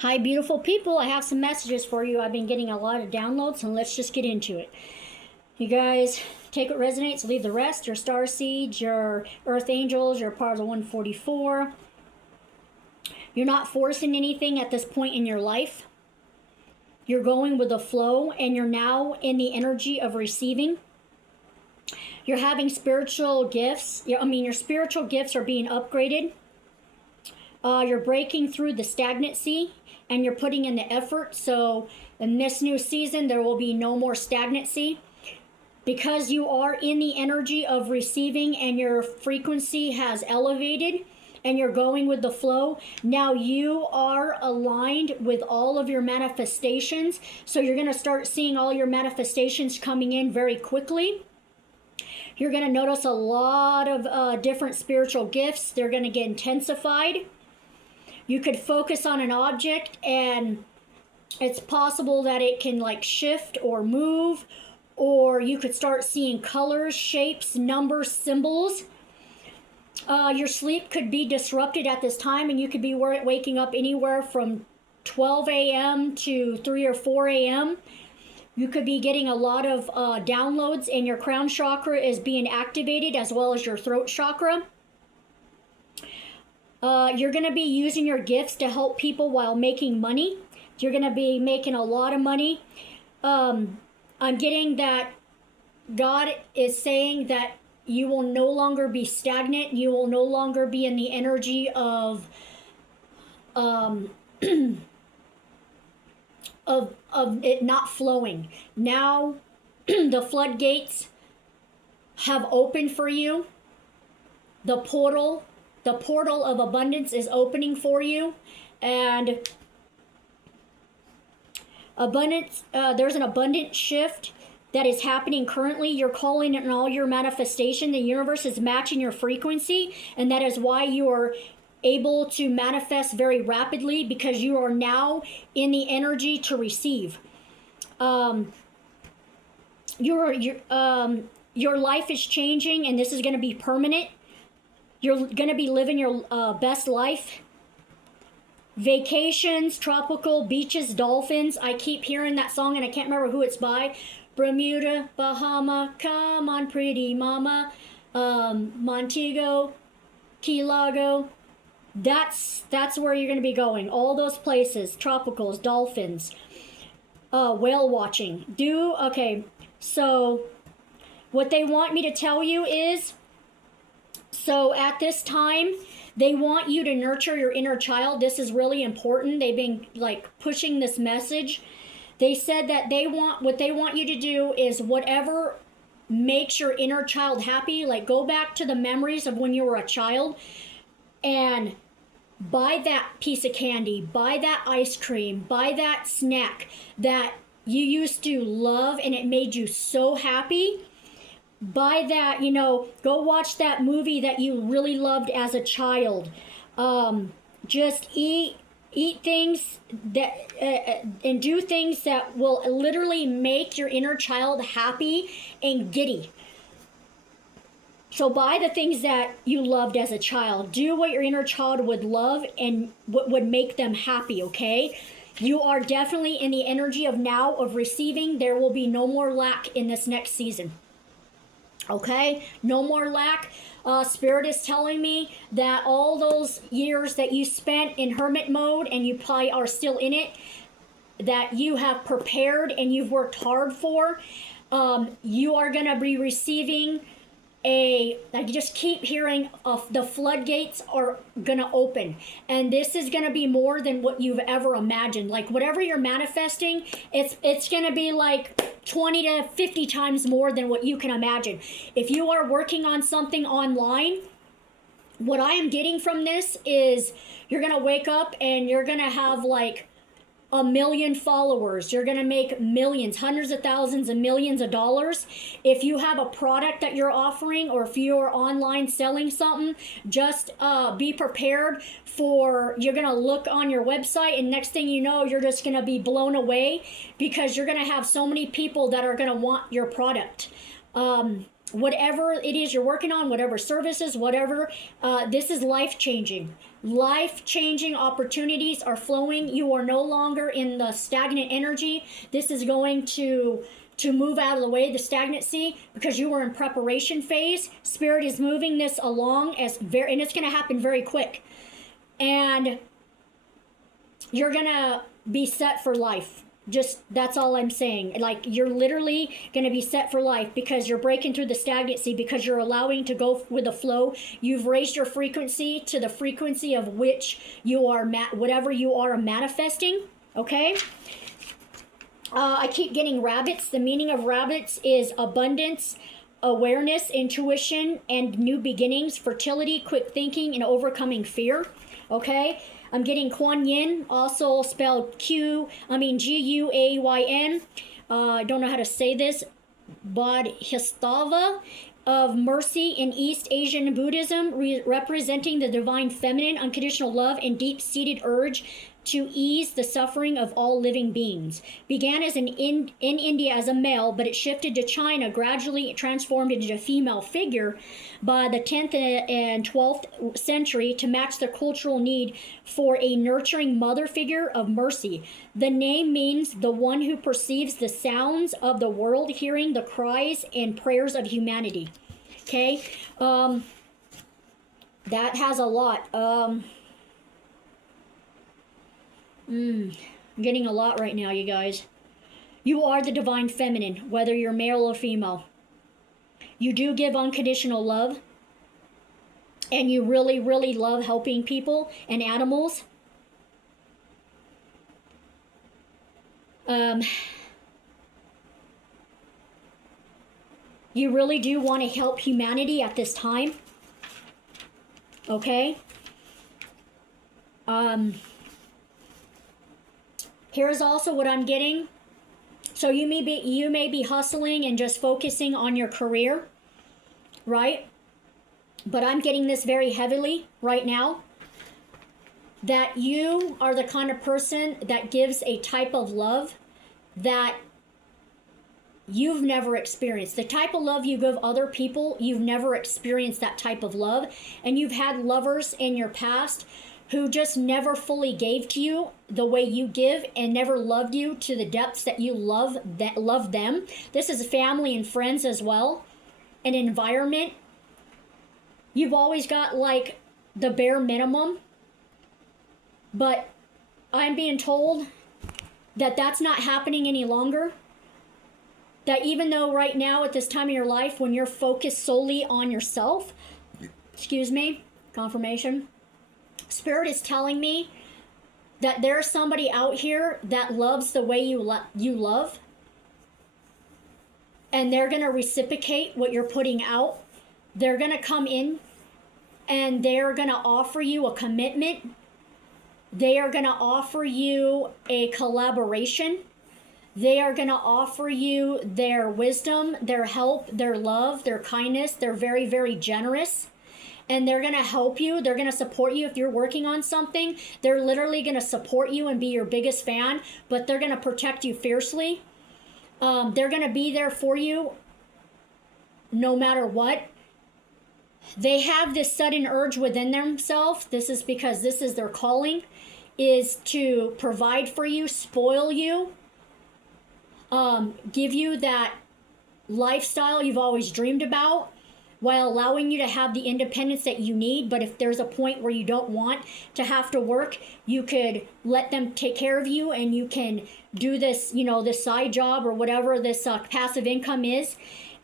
Hi, beautiful people. I have some messages for you. I've been getting a lot of downloads, and let's just get into it. You guys, take what resonates, leave the rest. Your star seeds, your earth angels, you're part of the 144. You're not forcing anything at this point in your life. You're going with the flow, and you're now in the energy of receiving. You're having spiritual gifts. Your spiritual gifts are being upgraded. You're breaking through the stagnancy, and you're putting in the effort. So in this new season, there will be no more stagnancy. Because you are in the energy of receiving and your frequency has elevated and you're going with the flow, now you are aligned with all of your manifestations. So you're going to start seeing all your manifestations coming in very quickly. You're going to notice a lot of different spiritual gifts. They're going to get intensified. You could focus on an object and it's possible that it can like shift or move, or you could start seeing colors, shapes, numbers, symbols. Your sleep could be disrupted at this time, and you could be waking up anywhere from 12 a.m. to 3 or 4 a.m. You could be getting a lot of downloads, and your crown chakra is being activated, as well as your throat chakra. You're going to be using your gifts to help people while making money. You're going to be making a lot of money. I'm getting that God is saying that you will no longer be stagnant. You will no longer be in the energy of of it not flowing. Now the floodgates have opened for you. The portal of abundance is opening for you, and abundance, there's an abundant shift that is happening currently. You're calling in all your manifestation. The universe is matching your frequency, and that is why you are able to manifest very rapidly, because you are now in the energy to receive. Your life is changing, and this is going to be permanent. You're going to be living your best life. Vacations, tropical beaches, dolphins. I keep hearing that song and I can't remember who it's by. Bermuda, Bahama, come on pretty mama. Montego, Key Largo. That's where you're going to be going. All those places, tropicals, dolphins, whale watching. Okay, so what they want me to tell you is, so at this time, they want you to nurture your inner child. This is really important. They've been like pushing this message. They said that what they want you to do is whatever makes your inner child happy. Like, go back to the memories of when you were a child and buy that piece of candy, buy that ice cream, buy that snack that you used to love and it made you so happy. Buy that, go watch that movie that you really loved as a child. Just eat things that and do things that will literally make your inner child happy and giddy. So buy the things that you loved as a child. Do what your inner child would love and what would make them happy, okay? You are definitely in the energy of now of receiving. There will be no more lack in this next season. Okay, no more lack. Spirit is telling me that all those years that you spent in hermit mode, and you probably are still in it, that you have prepared and you've worked hard for, you are going to be receiving I just keep hearing of the floodgates are going to open. And this is going to be more than what you've ever imagined. Like, whatever you're manifesting, it's going to be like 20 to 50 times more than what you can imagine. If you are working on something online, what I am getting from this is you're going to wake up and you're going to have like 1 million followers. You're going to make millions, hundreds of thousands and millions of dollars. If you have a product that you're offering, or if you're online selling something, just be prepared for, you're going to look on your website and next thing you know, you're just going to be blown away, because you're going to have so many people that are going to want your product. whatever it is you're working on, whatever services, whatever, this is life-changing. Life-changing opportunities are flowing. You are no longer in the stagnant energy. This is going to move out of the way, the stagnancy, because you were in preparation phase. Spirit is moving this along and it's going to happen very quick. And you're going to be set for life. Just, that's all I'm saying. Like, you're literally going to be set for life because you're breaking through the stagnancy, because you're allowing to go with the flow. You've raised your frequency to the frequency of which you are, whatever you are manifesting. Okay? I keep getting rabbits. The meaning of rabbits is abundance, awareness, intuition, and new beginnings, fertility, quick thinking, and overcoming fear. Okay? I'm getting Kuan Yin, also spelled Guayn. I don't know how to say this. Bodhisattva of mercy in East Asian Buddhism, representing the divine feminine, unconditional love, and deep-seated urge to ease the suffering of all living beings. Began as in India as a male, but it shifted to China, gradually transformed into a female figure by the 10th and 12th century to match the cultural need for a nurturing mother figure of mercy. The name means the one who perceives the sounds of the world, hearing the cries and prayers of humanity. Okay? That has a lot. I'm getting a lot right now, you guys. You are the divine feminine, whether you're male or female. You do give unconditional love. And you really, really love helping people and animals. You really do want to help humanity at this time. Okay? Here's also what I'm getting. So you may be hustling and just focusing on your career, right? But I'm getting this very heavily right now, that you are the kind of person that gives a type of love that you've never experienced. The type of love you give other people, you've never experienced that type of love. And you've had lovers in your past who just never fully gave to you the way you give and never loved you to the depths that you love them. This is family and friends as well. An environment. You've always got like the bare minimum. But I'm being told that that's not happening any longer. That even though right now at this time of your life when you're focused solely on yourself, excuse me, confirmation, Spirit is telling me that there's somebody out here that loves the way you love. And they're going to reciprocate what you're putting out. They're going to come in and they're going to offer you a commitment. They are going to offer you a collaboration. They are going to offer you their wisdom, their help, their love, their kindness. They're very, very generous. And they're going to help you. They're going to support you if you're working on something. They're literally going to support you and be your biggest fan, but they're going to protect you fiercely. They're going to be there for you no matter what. They have this sudden urge within themselves. This is because this is their calling, is to provide for you, spoil you, give you that lifestyle you've always dreamed about, while allowing you to have the independence that you need. But if there's a point where you don't want to have to work, you could let them take care of you and you can do this, this side job or whatever this passive income is,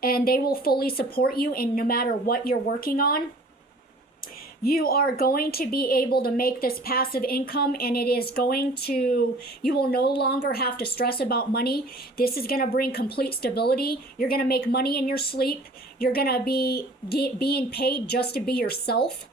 and they will fully support you in no matter what you're working on. You are going to be able to make this passive income, and it is going to, you will no longer have to stress about money. This is going to bring complete stability. You're going to make money in your sleep. You're going to be being paid just to be yourself.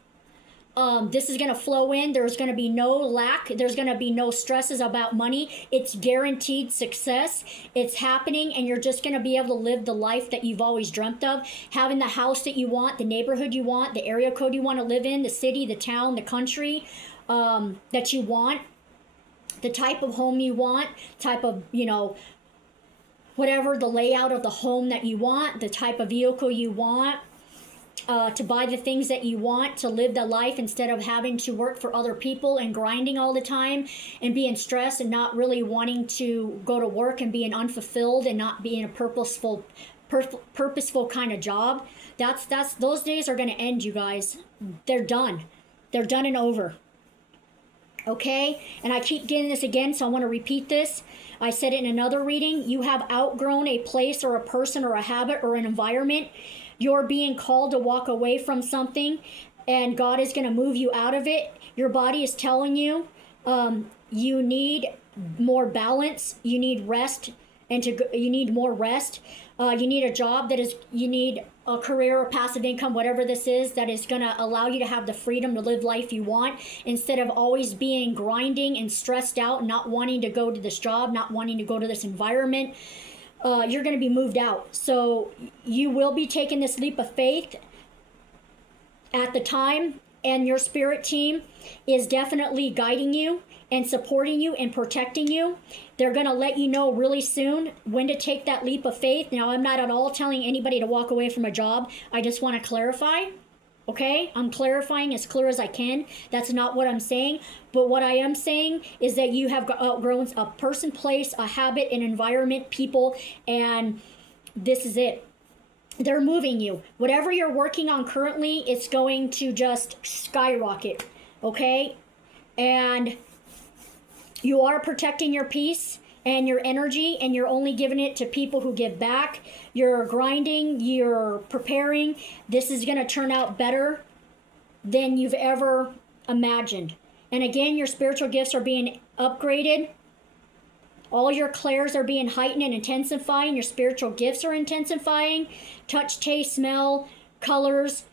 This is going to flow in. There's going to be no lack. There's going to be no stresses about money. It's guaranteed success. It's happening, and you're just going to be able to live the life that you've always dreamt of. Having the house that you want, the neighborhood you want, the area code you want to live in, the city, the town, the country that you want, the type of home you want, type of, whatever the layout of the home that you want, the type of vehicle you want, to buy the things that you want, to live the life instead of having to work for other people and grinding all the time and being stressed and not really wanting to go to work and being unfulfilled and not being a purposeful kind of job. That's those days are going to end, you guys. They're done. They're done and over. Okay? And I keep getting this again, so I want to repeat this. I said it in another reading. You have outgrown a place or a person or a habit or an environment. You're being called to walk away from something, and God is going to move you out of it. Your body is telling you you need more balance. You need rest, and you need more rest. You need a job you need a career or passive income, whatever this is, that is going to allow you to have the freedom to live life you want instead of always being grinding and stressed out, not wanting to go to this job, not wanting to go to this environment. You're going to be moved out. So you will be taking this leap of faith at the time, and your spirit team is definitely guiding you and supporting you and protecting you. They're going to let you know really soon when to take that leap of faith. Now, I'm not at all telling anybody to walk away from a job. I just want to clarify. Okay, I'm clarifying as clear as I can. That's not what I'm saying. But what I am saying is that you have outgrown a person, place, a habit, an environment, people, and this is it. They're moving you. Whatever you're working on currently, it's going to just skyrocket. Okay? And you are protecting your peace and your energy, and you're only giving it to people who give back. You're grinding, you're preparing. This is going to turn out better than you've ever imagined. And again, your spiritual gifts are being upgraded. All your clairs are being heightened and intensifying. Your spiritual gifts are intensifying. Touch, taste, smell, colors,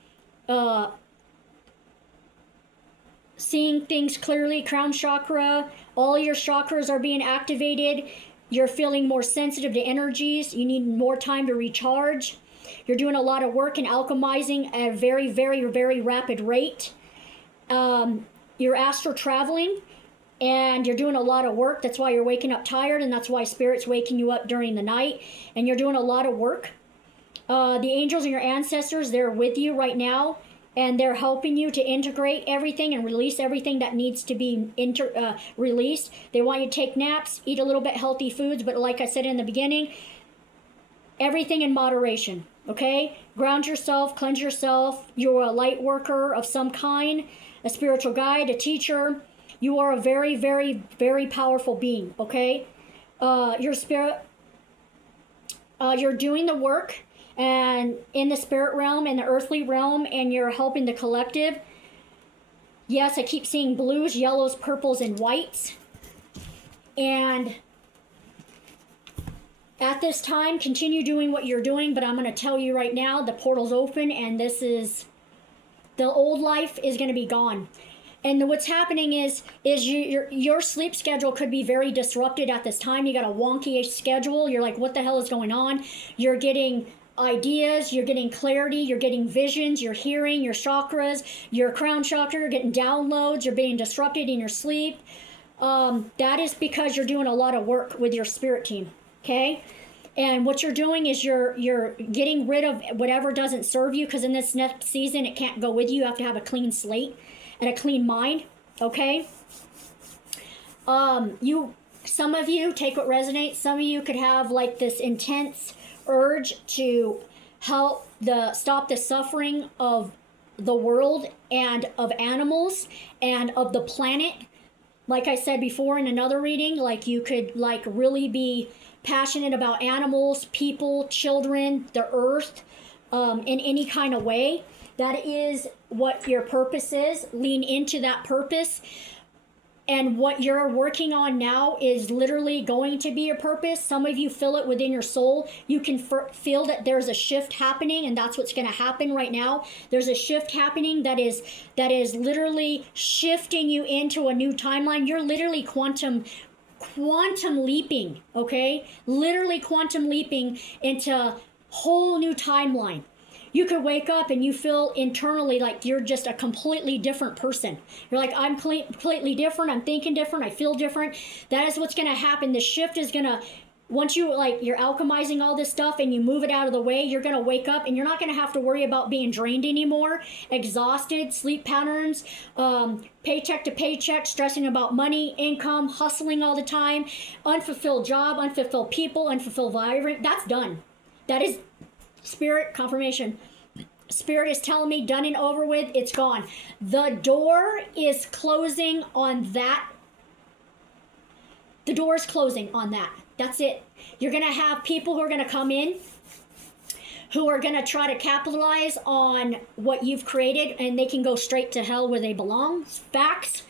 seeing things clearly, crown chakra. All your chakras are being activated. You're feeling more sensitive to energies. You need more time to recharge. You're doing a lot of work and alchemizing at a very, very, very rapid rate. You're astral traveling, and you're doing a lot of work. That's why you're waking up tired, and that's why Spirit's waking you up during the night. And you're doing a lot of work. The angels and your ancestors, they're with you right now. And they're helping you to integrate everything and release everything that needs to be released. They want you to take naps, eat a little bit healthy foods, but like I said in the beginning, everything in moderation, okay? Ground yourself, cleanse yourself. You're a light worker of some kind, a spiritual guide, a teacher. You are a very, very, very powerful being, okay? Your spirit, you're doing the work, and in the spirit realm and the earthly realm, and you're helping the collective. Yes, I keep seeing blues, yellows, purples, and whites. And at this time, continue doing what you're doing, but I'm going to tell you right now, the portal's open, and this is, the old life is going to be gone. And what's happening is your sleep schedule could be very disrupted at this time. You got a wonky schedule. You're like, what the hell is going on? You're getting ideas, you're getting clarity, you're getting visions, you're hearing your chakras, your crown chakra, you're getting downloads, you're being disrupted in your sleep. That is because you're doing a lot of work with your spirit team, okay? And what you're doing is you're getting rid of whatever doesn't serve you, because in this next season, it can't go with you. You have to have a clean slate and a clean mind, okay? Some of you, take what resonates. Some of you could have like this intense urge to help stop the suffering of the world and of animals and of the planet. Like I said before in another reading, like you could like really be passionate about animals, people, children, the earth, in any kind of way. That is what your purpose is. Lean into that purpose. And what you're working on now is literally going to be your purpose. Some of you feel it within your soul. You can feel that there's a shift happening, and that's what's going to happen right now. There's a shift happening that is literally shifting you into a new timeline. You're literally quantum leaping, okay? Literally quantum leaping into a whole new timeline. You could wake up and you feel internally like you're just a completely different person. You're like, I'm completely different. I'm thinking different. I feel different. That is what's going to happen. The shift is going to once you like you're alchemizing all this stuff and you move it out of the way, you're going to wake up and you're not going to have to worry about being drained anymore, exhausted, sleep patterns, paycheck to paycheck, stressing about money, income, hustling all the time, unfulfilled job, unfulfilled people, unfulfilled vibrant. That's done. That is spirit confirmation. Spirit is telling me done and over with. It's gone. The door is closing on that. The door is closing on that. That's it. You're going to have people who are going to come in who are going to try to capitalize on what you've created, and they can go straight to hell where they belong. Facts.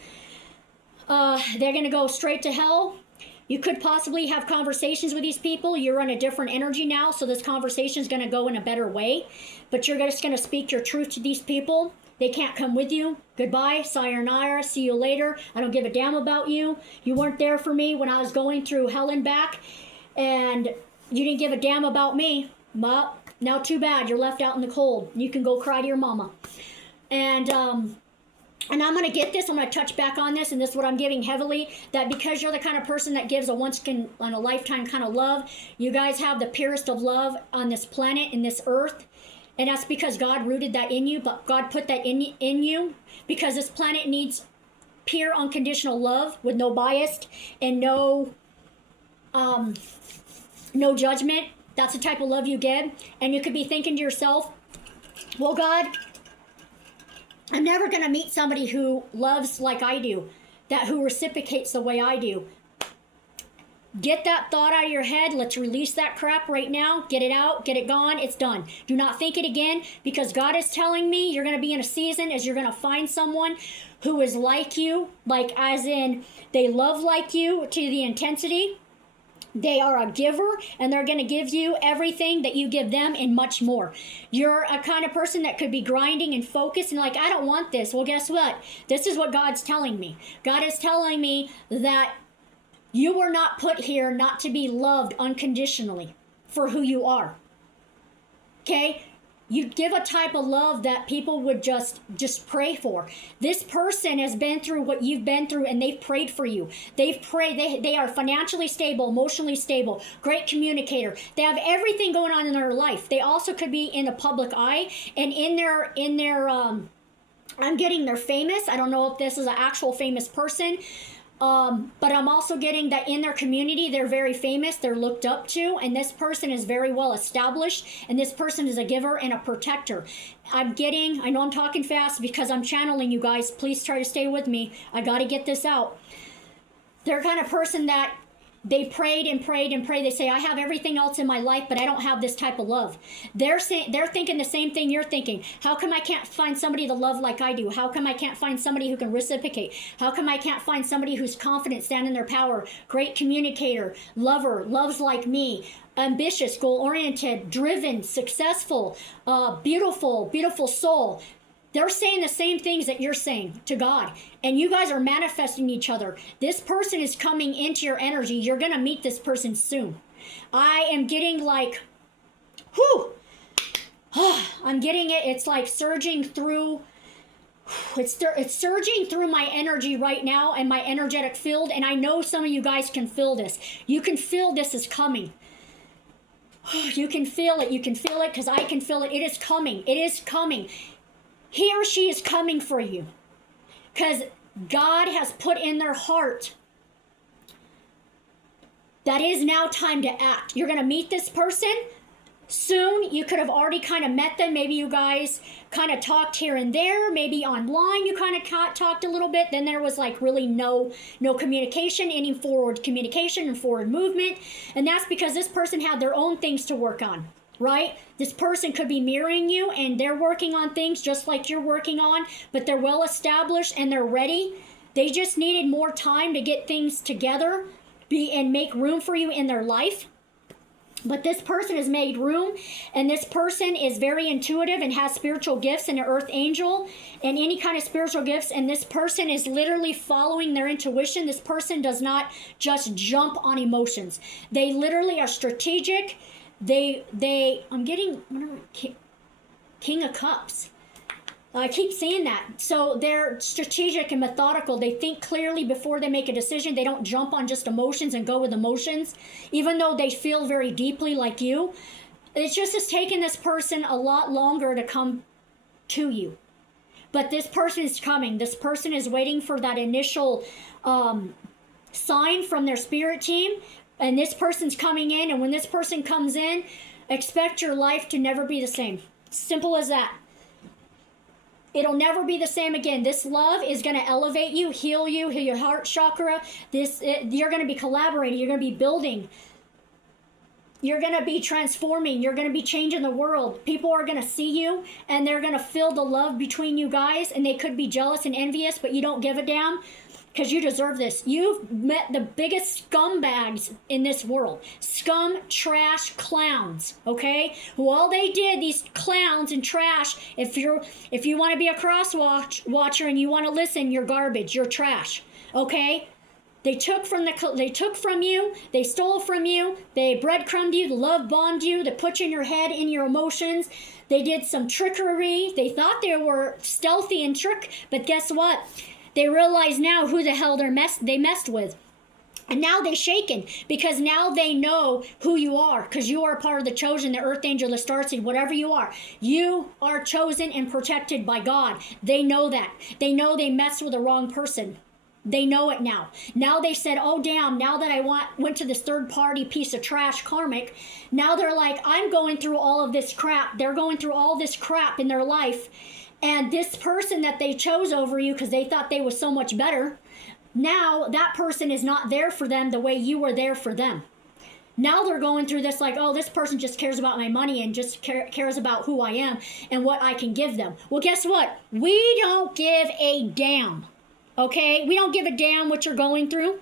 They're going to go straight to hell. You could possibly have conversations with these people. You're on a different energy now, so this conversation is going to go in a better way. But you're just going to speak your truth to these people. They can't come with you. Goodbye, sayonara, see you later. I don't give a damn about you. You weren't there for me when I was going through hell and back, and you didn't give a damn about me. Well, now too bad, you're left out in the cold. You can go cry to your mama. And I'm going to get this, I'm going to touch back on this, and this is what I'm giving heavily, that because you're the kind of person that gives a once in a lifetime kind of love, you guys have the purest of love on this planet, in this earth. And that's because God rooted that in you, but God put that in you because this planet needs pure, unconditional love with no bias and no judgment. That's the type of love you give. And you could be thinking to yourself, well, God, I'm never going to meet somebody who loves like I do, who reciprocates the way I do. Get that thought out of your head. Let's release that crap right now. Get it out. Get it gone. It's done. Do not think it again, because God is telling me you're going to be in a season as you're going to find someone who is like you, like as in they love like you to the intensity. They are a giver, and they're going to give you everything that you give them and much more. You're a kind of person that could be grinding and focused and like, I don't want this. Well, guess what? This is what God's telling me. God is telling me that you were not put here not to be loved unconditionally for who you are. Okay? You give a type of love that people would just pray for. This person has been through what you've been through, and they've prayed for you. They've prayed. They are financially stable, emotionally stable, great communicator. They have everything going on in their life. They also could be in the public eye, and in their I'm getting they're famous. I don't know if this is an actual famous person. But I'm also getting that in their community, they're very famous, they're looked up to, and this person is very well established, and this person is a giver and a protector. I know I'm talking fast because I'm channeling you guys. Please try to stay with me. I got to get this out. They're kind of person that they prayed and prayed and prayed. They say, I have everything else in my life, but I don't have this type of love. They're thinking the same thing you're thinking. How come I can't find somebody to love like I do? How come I can't find somebody who can reciprocate? How come I can't find somebody who's confident, stand in their power, great communicator, lover, loves like me, ambitious, goal-oriented, driven, successful, beautiful soul? They're saying the same things that you're saying to God, and you guys are manifesting each other. This person is coming into your energy. You're going to meet this person soon. I am getting like, whew, I'm getting it. It's like surging through. It's surging through my energy right now and my energetic field, and I know some of you guys can feel this. You can feel this is coming. You can feel it. You can feel it because I can feel it. It is coming. It is coming. He or she is coming for you because God has put in their heart that it is now time to act. You're going to meet this person soon. You could have already kind of met them. Maybe you guys kind of talked here and there. Maybe online you kind of talked a little bit. Then there was like really no communication, any forward communication and forward movement. And that's because this person had their own things to work on. Right? This person could be mirroring you, and they're working on things just like you're working on, but they're well established and they're ready. They just needed more time to get things together and make room for you in their life. But this person has made room, and this person is very intuitive and has spiritual gifts and an earth angel and any kind of spiritual gifts, and this person is literally following their intuition. This person does not just jump on emotions. They literally are strategic. I'm getting King of Cups. I keep seeing that. So they're strategic and methodical. They think clearly before they make a decision. They don't jump on just emotions and go with emotions, even though they feel very deeply like you. It's just it's taken this person a lot longer to come to you. But this person is coming. This person is waiting for that initial sign from their spirit team. And this person's coming in. And when this person comes in, expect your life to never be the same. Simple as that. It'll never be the same again. This love is going to elevate you, heal your heart chakra. You're going to be collaborating. You're going to be building. You're going to be transforming. You're going to be changing the world. People are going to see you, and they're going to feel the love between you guys, and they could be jealous and envious, but you don't give a damn because you deserve this. You've met the biggest scumbags in this world. Scum, trash, clowns, okay? Who all they did, these clowns and trash, if you want to be a cross watcher and you want to listen, you're garbage, you're trash, okay? They took from you, they stole from you, they breadcrumbed you, love bombed you, they put you in your head, in your emotions. They did some trickery. They thought they were stealthy and trick, but guess what? They realize now who the hell they messed with. And now they're shaken because now they know who you are, because you are part of the chosen, the earth angel, the starseed, whatever you are. You are chosen and protected by God. They know that. They know they messed with the wrong person. They know it now. Now they said, oh, damn, now that I went to this third-party piece of trash karmic, now they're like, I'm going through all of this crap. They're going through all this crap in their life. And this person that they chose over you because they thought they was so much better, now that person is not there for them the way you were there for them. Now they're going through this like, oh, this person just cares about my money and just cares about who I am and what I can give them. Well, guess what? We don't give a damn. Okay? We don't give a damn what you're going through.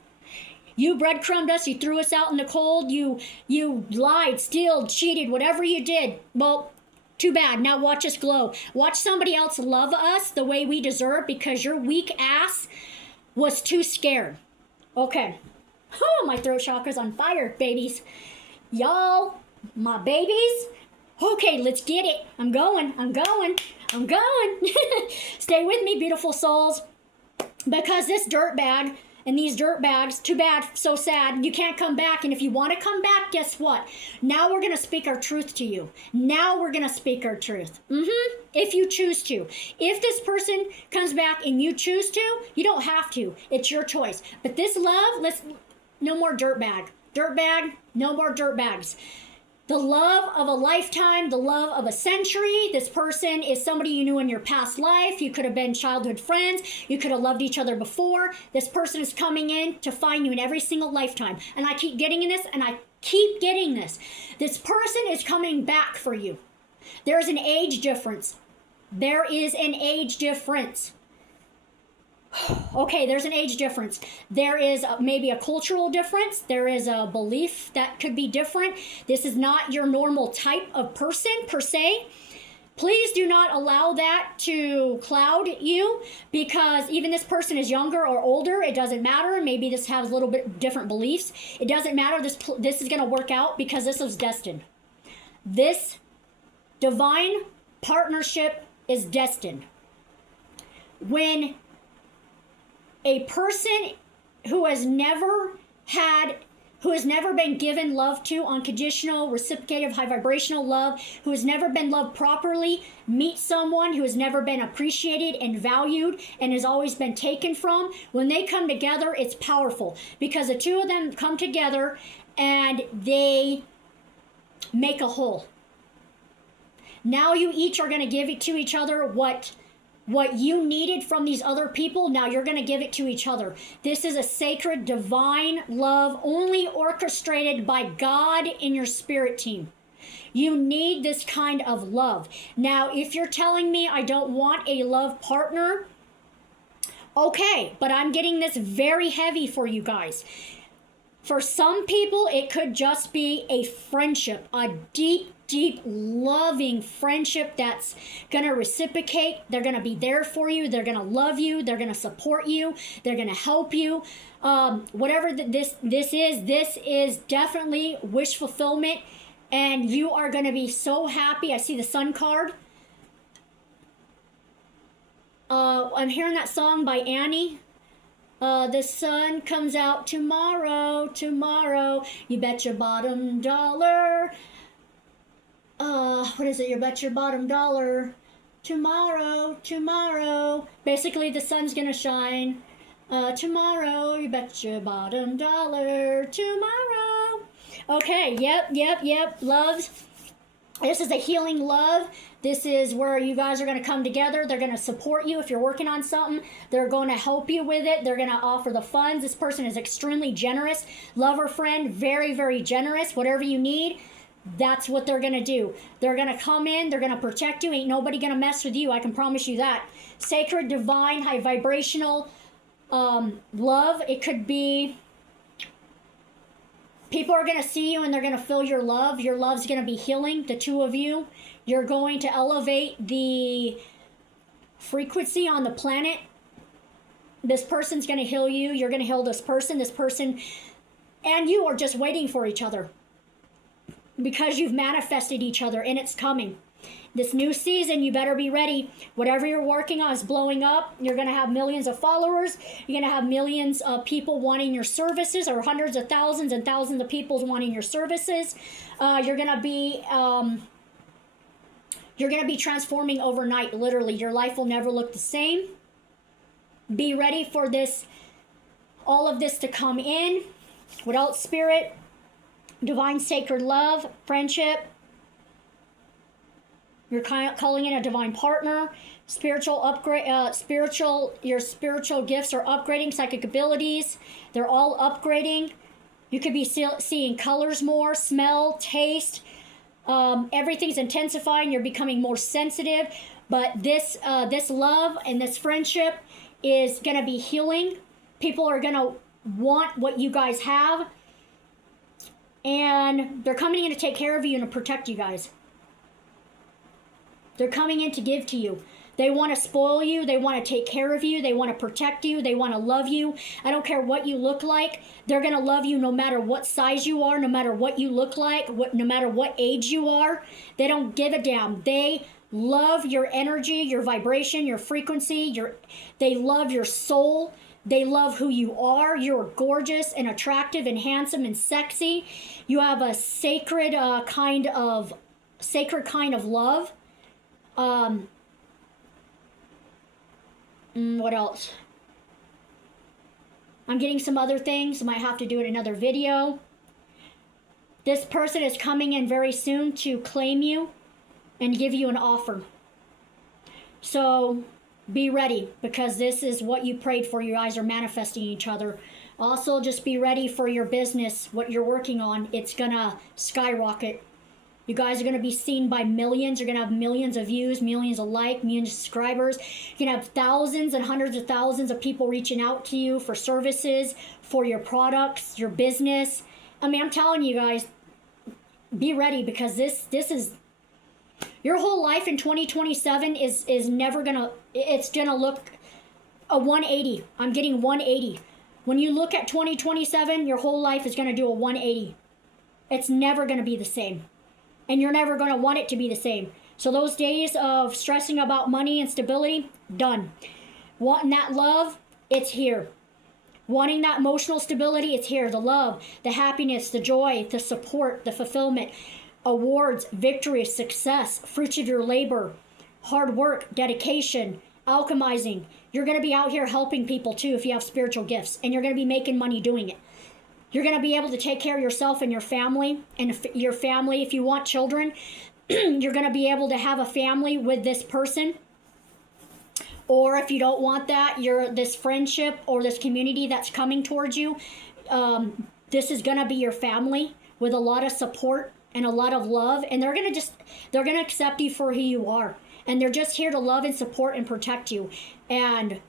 You breadcrumbed us. You threw us out in the cold. You lied, stealed, cheated, whatever you did. Well, too bad. Now watch us glow. Watch somebody else love us the way we deserve because your weak ass was too scared. Okay. Oh, my throat chakra's on fire, babies. Y'all, my babies. Okay, let's get it. I'm going. Stay with me, beautiful souls. Because this dirtbag and these dirtbags, too bad, so sad, you can't come back. And if you want to come back, guess what? Now we're going to speak our truth to you. Now we're going to speak our truth. If you choose to. If this person comes back and you choose to, you don't have to. It's your choice. But this love, no more dirtbag. Dirtbag, no more dirtbags. The love of a lifetime, the love of a century. This person is somebody you knew in your past life. You could have been childhood friends. You could have loved each other before. This person is coming in to find you in every single lifetime. And I keep getting this, and I keep getting this. This person is coming back for you. There's an age difference. There is an age difference. Okay, there's an age difference. There is maybe a cultural difference. There is a belief that could be different. This is not your normal type of person per se. Please do not allow that to cloud you because even this person is younger or older. It doesn't matter. Maybe this has a little bit different beliefs. It doesn't matter. This is going to work out because this is destined. This divine partnership is destined. When a person who has never been given love to, unconditional, reciprocative, high vibrational love, who has never been loved properly, meet someone who has never been appreciated and valued and has always been taken from, when they come together, it's powerful because the two of them come together and they make a whole. Now you each are going to give it to each other what you needed from these other people. Now you're going to give it to each other. This is a sacred, divine love only orchestrated by God in your spirit team. You need this kind of love. Now, if you're telling me I don't want a love partner, okay, but I'm getting this very heavy for you guys. For some people, it could just be a friendship, a deep, loving friendship that's going to reciprocate. They're going to be there for you. They're going to love you. They're going to support you. They're going to help you. Whatever this is definitely wish fulfillment. And you are going to be so happy. I see the Sun card. I'm hearing that song by Annie. The sun comes out tomorrow, tomorrow. You bet your bottom dollar. What is it? You bet your bottom dollar. Tomorrow, tomorrow. Basically, the sun's gonna shine. Tomorrow, you bet your bottom dollar. Tomorrow. Okay, yep. Loves. This is a healing love. This is where you guys are going to come together. They're going to support you if you're working on something. They're going to help you with it. They're going to offer the funds. This person is extremely generous. Lover friend, very, very generous. Whatever you need, that's what they're going to do. They're going to come in. They're going to protect you. Ain't nobody going to mess with you. I can promise you that. Sacred, divine, high vibrational love. It could be... People are going to see you and they're going to feel your love. Your love's going to be healing, the two of you. You're going to elevate the frequency on the planet. This person's going to heal you. You're going to heal this person. This person and you are just waiting for each other because you've manifested each other and it's coming. This new season, you better be ready. Whatever you're working on is blowing up. You're going to have millions of followers. You're going to have millions of people wanting your services, or hundreds of thousands and thousands of people wanting your services. You're going to be transforming overnight, literally. Your life will never look the same. Be ready for this, all of this to come in. Without spirit, divine sacred love, friendship. You're calling in a divine partner, spiritual upgrade, your spiritual gifts are upgrading, psychic abilities, they're all upgrading. You could be seeing colors more, smell, taste, everything's intensifying, you're becoming more sensitive, but this love and this friendship is going to be healing. People are going to want what you guys have, and they're coming in to take care of you and to protect you guys. They're coming in to give to you. They want to spoil you. They want to take care of you. They want to protect you. They want to love you. I don't care what you look like. They're going to love you no matter what size you are, no matter what you look like, no matter what age you are. They don't give a damn. They love your energy, your vibration, your frequency. They love your soul. They love who you are. You're gorgeous and attractive and handsome and sexy. You have a sacred kind of love. What else? I'm getting some other things. I might have to do it in another video. This person is coming in very soon to claim you and give you an offer. So be ready, because this is what you prayed for. You guys are manifesting each other. Also, just be ready for your business, what you're working on. It's gonna skyrocket. You guys are going to be seen by millions. You're going to have millions of views, millions of likes, millions of subscribers. You're going to have thousands and hundreds of thousands of people reaching out to you for services, for your products, your business. I mean, I'm telling you guys, be ready, because this is your whole life in 2027 is never going to, it's going to look a 180. I'm getting 180. When you look at 2027, your whole life is going to do a 180. It's never going to be the same. And you're never going to want it to be the same. So those days of stressing about money and stability, done. Wanting that love, it's here. Wanting that emotional stability, it's here. The love, the happiness, the joy, the support, the fulfillment, awards, victory, success, fruits of your labor, hard work, dedication, alchemizing. You're going to be out here helping people too if you have spiritual gifts. And you're going to be making money doing it. You're going to be able to take care of yourself and your family. And your family, if you want children, you're going to be able to have a family with this person. Or if you don't want that, this friendship or this community that's coming towards you, this is going to be your family with a lot of support and a lot of love. And they're going to accept you for who you are. And they're just here to love and support and protect you. And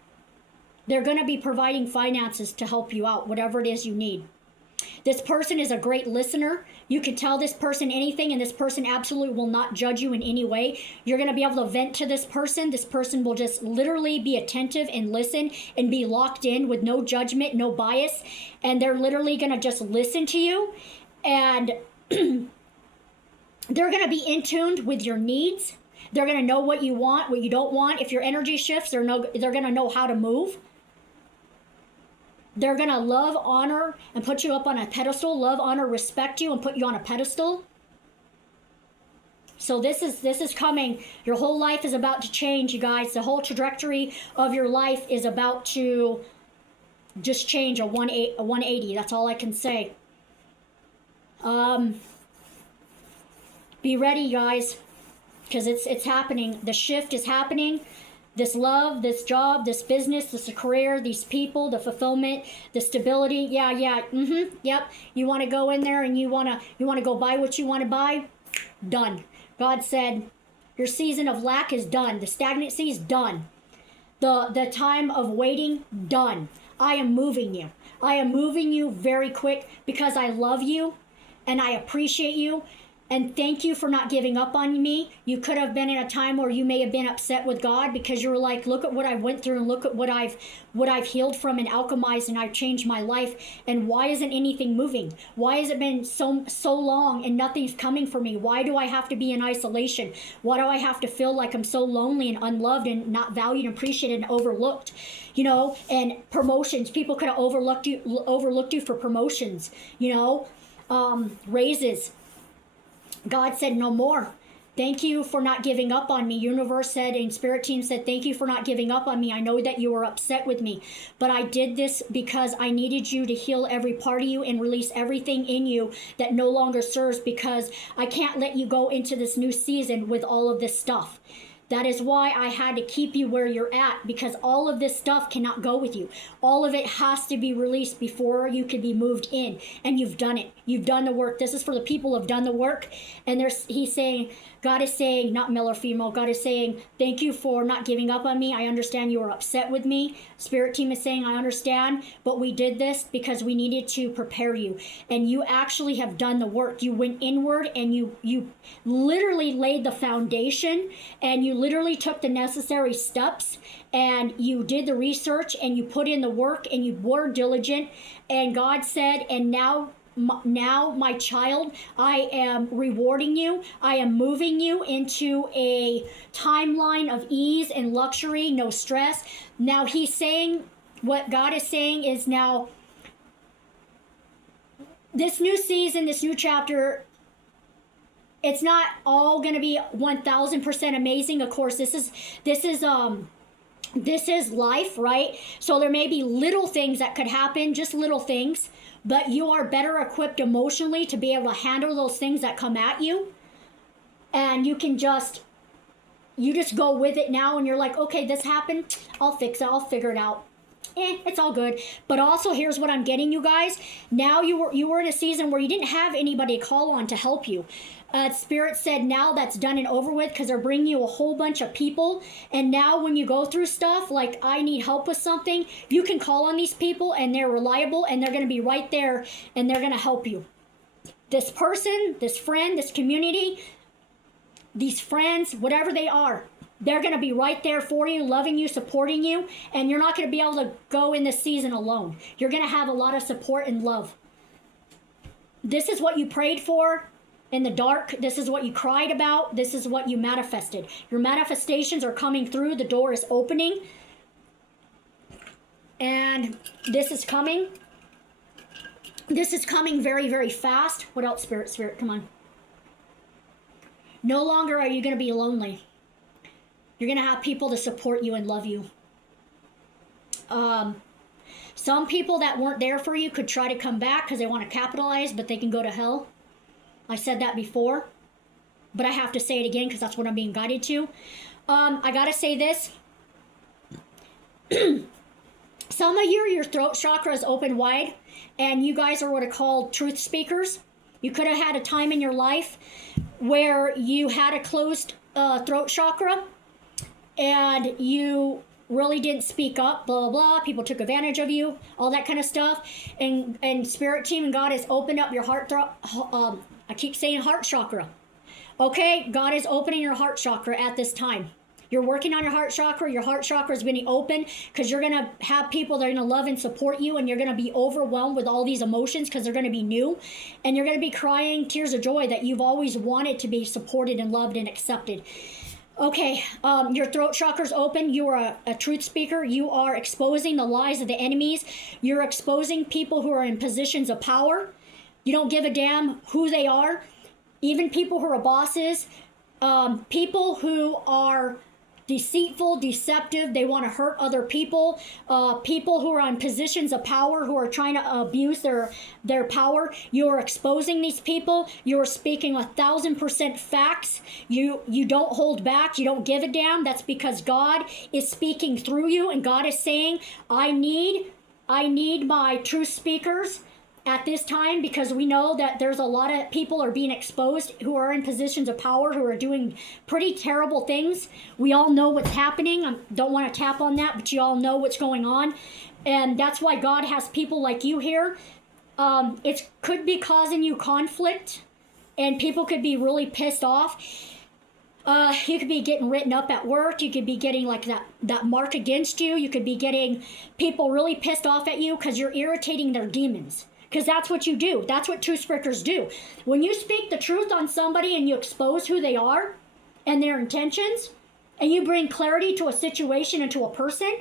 they're going to be providing finances to help you out, whatever it is you need. This person is a great listener. You can tell this person anything, and this person absolutely will not judge you in any way. You're going to be able to vent to this person. This person will just literally be attentive and listen and be locked in with no judgment, no bias. And they're literally going to just listen to you. And they're going to be in tune with your needs. They're going to know what you want, what you don't want. If your energy shifts, they're going to know how to move. They're going to love, honor, and put you up on a pedestal. Love, honor, respect you, and put you on a pedestal. So this is coming. Your whole life is about to change, you guys. The whole trajectory of your life is about to just change a 180. That's all I can say. Be ready, guys, because it's happening. The shift is happening. This love, this job, this business, this career, these people, the fulfillment, the stability. Yeah, yep. You want to go in there and you want to go buy what you want to buy? Done. God said, your season of lack is done. The stagnancy is done. The time of waiting, done. I am moving you. I am moving you very quick because I love you and I appreciate you. And thank you for not giving up on me. You could have been in a time where you may have been upset with God because you were like, look at what I went through and look at what I've healed from and alchemized, and I've changed my life. And why isn't anything moving? Why has it been so long and nothing's coming for me? Why do I have to be in isolation? Why do I have to feel like I'm so lonely and unloved and not valued and appreciated and overlooked? You know, and promotions. People could have overlooked you for promotions, you know, raises. God said, no more. Thank you for not giving up on me. Universe said, and Spirit Team said, thank you for not giving up on me. I know that you were upset with me, but I did this because I needed you to heal every part of you and release everything in you that no longer serves, because I can't let you go into this new season with all of this stuff. That is why I had to keep you where you're at, because all of this stuff cannot go with you. All of it has to be released before you can be moved in. And you've done it. You've done the work. This is for the people who have done the work. And he's saying, God is saying, not male or female, God is saying, thank you for not giving up on me. I understand you were upset with me. Spirit Team is saying, I understand, but we did this because we needed to prepare you. And you actually have done the work. You went inward and you literally laid the foundation, and you literally took the necessary steps, and you did the research, and you put in the work, and you were diligent. And God said, and now, my child, I am rewarding you. I am moving you into a timeline of ease and luxury, no stress. Now he's saying, what God is saying is, now this new season, this new chapter, it's not all going to be 1000% amazing. Of course, this is life, right? So there may be little things that could happen, just little things, but you are better equipped emotionally to be able to handle those things that come at you. And you just go with it now, and you're like, okay, this happened, I'll fix it, I'll figure it out. It's all good. But also, here's what I'm getting, you guys. Now you were in a season where you didn't have anybody to call on to help you. Spirit said now that's done and over with, because they're bringing you a whole bunch of people. And now when you go through stuff like, I need help with something, you can call on these people, and they're reliable, and they're going to be right there, and they're going to help you. This person, this friend, this community, these friends, whatever they are, they're going to be right there for you, loving you, supporting you, and you're not going to be able to go in this season alone. You're going to have a lot of support and love. This is what you prayed for in the dark. This is what you cried about. This is what you manifested. Your manifestations are coming through. The door is opening. And this is coming. This is coming very, very fast. What else, Spirit? Come on. No longer are you going to be lonely. You're going to have people to support you and love you. Some people that weren't there for you could try to come back because they want to capitalize, but they can go to hell. I said that before, but I have to say it again because that's what I'm being guided to. I got to say this. Some of your throat chakra is open wide, and you guys are what are called truth speakers. You could have had a time in your life where you had a closed throat chakra, and you really didn't speak up, blah, blah, blah. People took advantage of you, all that kind of stuff. And Spirit Team and God has opened up your heart, I keep saying heart chakra. Okay, God is opening your heart chakra at this time. You're working on your heart chakra. Your heart chakra is going to open because you're going to have people that are going to love and support you, and you're going to be overwhelmed with all these emotions because they're going to be new. And you're going to be crying tears of joy that you've always wanted to be supported and loved and accepted. Okay, your throat chakra's open. You are a truth speaker. You are exposing the lies of the enemies. You're exposing people who are in positions of power. You don't give a damn who they are. Even people who are bosses, people who are deceitful, deceptive, they want to hurt other people, people who are in positions of power who are trying to abuse their power. You're exposing these people. You're speaking 1,000% facts. You don't hold back. You don't give a damn. That's because God is speaking through you, and God is saying, I need my truth speakers at this time, because we know that there's a lot of people are being exposed who are in positions of power, who are doing pretty terrible things. We all know what's happening. I don't want to tap on that, but you all know what's going on. And that's why God has people like you here. It could be causing you conflict, and people could be really pissed off. You could be getting written up at work. You could be getting like that mark against you. You could be getting people really pissed off at you because you're irritating their demons. Because that's what you do. That's what truth speakers do. When you speak the truth on somebody and you expose who they are and their intentions, and you bring clarity to a situation and to a person,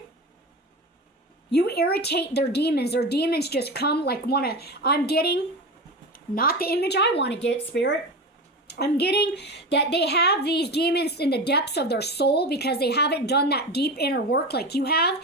you irritate their demons. Their demons just come like I'm getting not the image I want to get, Spirit. I'm getting that they have these demons in the depths of their soul because they haven't done that deep inner work like you have.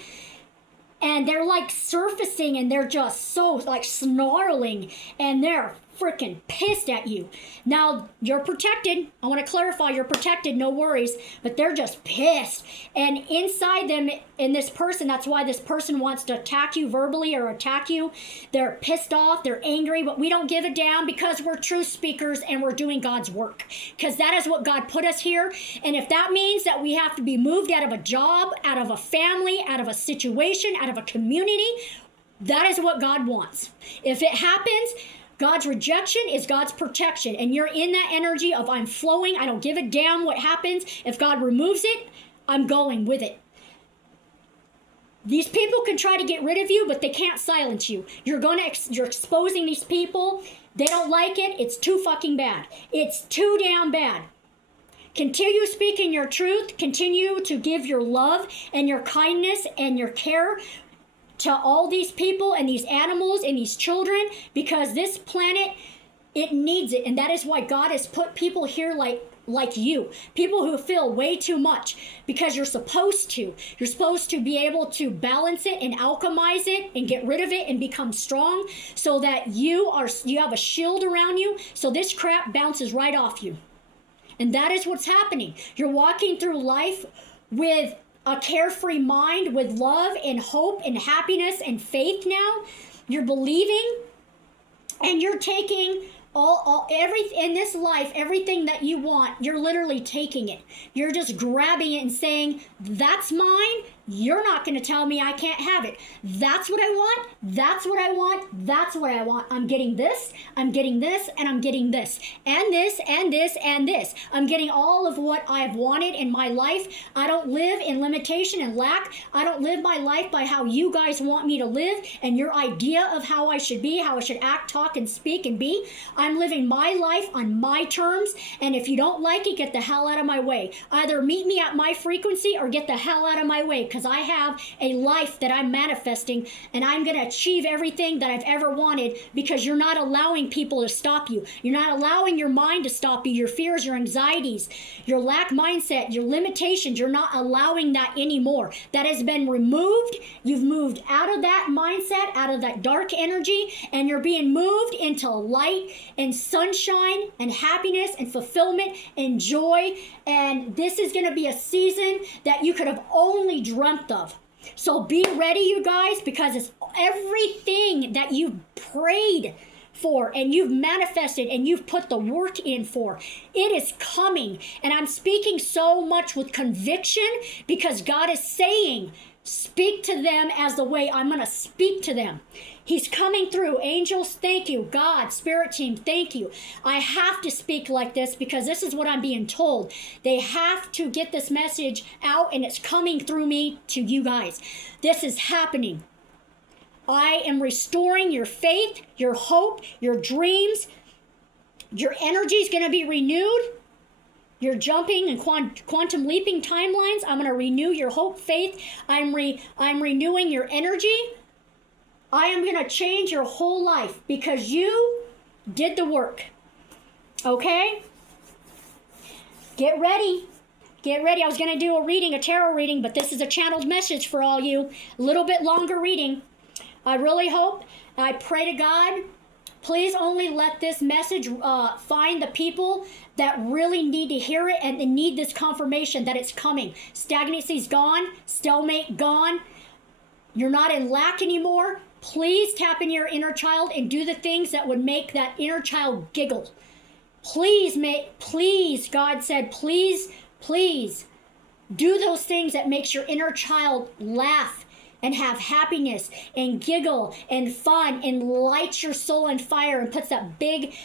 And they're like surfacing, and they're just so like snarling, and they're freaking pissed at you. Now, you're protected. I want to clarify, you're protected, no worries, but they're just pissed. And inside them, in this person, that's why this person wants to attack you verbally or attack you. They're pissed off, they're angry, but we don't give a damn because we're truth speakers and we're doing God's work. Because that is what God put us here. And if that means that we have to be moved out of a job, out of a family, out of a situation, out of a community, that is what God wants. If it happens, God's rejection is God's protection. And you're in that energy of I'm flowing. I don't give a damn what happens. If God removes it, I'm going with it. These people can try to get rid of you, but they can't silence you. You're exposing these people. They don't like it. It's too fucking bad. It's too damn bad. Continue speaking your truth. Continue to give your love and your kindness and your care to all these people and these animals and these children, because this planet, it needs it. And that is why God has put people here like you, people who feel way too much, because you're supposed to be able to balance it and alchemize it and get rid of it and become strong, so that you have a shield around you, so this crap bounces right off you. And that is what's happening. You're walking through life with a carefree mind, with love and hope and happiness and faith now. You're believing, and you're taking in this life, everything that you want, you're literally taking it. You're just grabbing it and saying, that's mine. You're not going to tell me I can't have it. That's what I want. That's what I want. That's what I want. I'm getting this. I'm getting this. And I'm getting this. And this. And this. And this. I'm getting all of what I've wanted in my life. I don't live in limitation and lack. I don't live my life by how you guys want me to live and your idea of how I should be, how I should act, talk, and speak and be. I'm living my life on my terms. And if you don't like it, get the hell out of my way. Either meet me at my frequency or get the hell out of my way, because I have a life that I'm manifesting, and I'm going to achieve everything that I've ever wanted, because you're not allowing people to stop you. You're not allowing your mind to stop you, your fears, your anxieties, your lack mindset, your limitations. You're not allowing that anymore. That has been removed. You've moved out of that mindset, out of that dark energy, and you're being moved into light and sunshine and happiness and fulfillment and joy. And this is going to be a season that you could have only dreamt of. So be ready, you guys, because it's everything that you've prayed for and you've manifested and you've put the work in for. It is coming. And I'm speaking so much with conviction, because God is saying, speak to them as the way I'm going to speak to them. He's coming through. Angels, thank you. God, spirit team, thank you. I have to speak like this because this is what I'm being told. They have to get this message out, and it's coming through me to you guys. This is happening. I am restoring your faith, your hope, your dreams. Your energy is going to be renewed. You're jumping and quantum leaping timelines. I'm going to renew your hope, faith. I'm renewing your energy. I am going to change your whole life because you did the work. Okay? Get ready. Get ready. I was going to do a tarot reading, but this is a channeled message for all you. A little bit longer reading. I really hope, I pray to God, please only let this message find the people that really need to hear it and they need this confirmation that it's coming. Stagnancy's gone. Stalemate gone. You're not in lack anymore. Please tap in your inner child and do the things that would make that inner child giggle. Please, God said, please do those things that makes your inner child laugh and have happiness and giggle and fun and lights your soul on fire and puts that big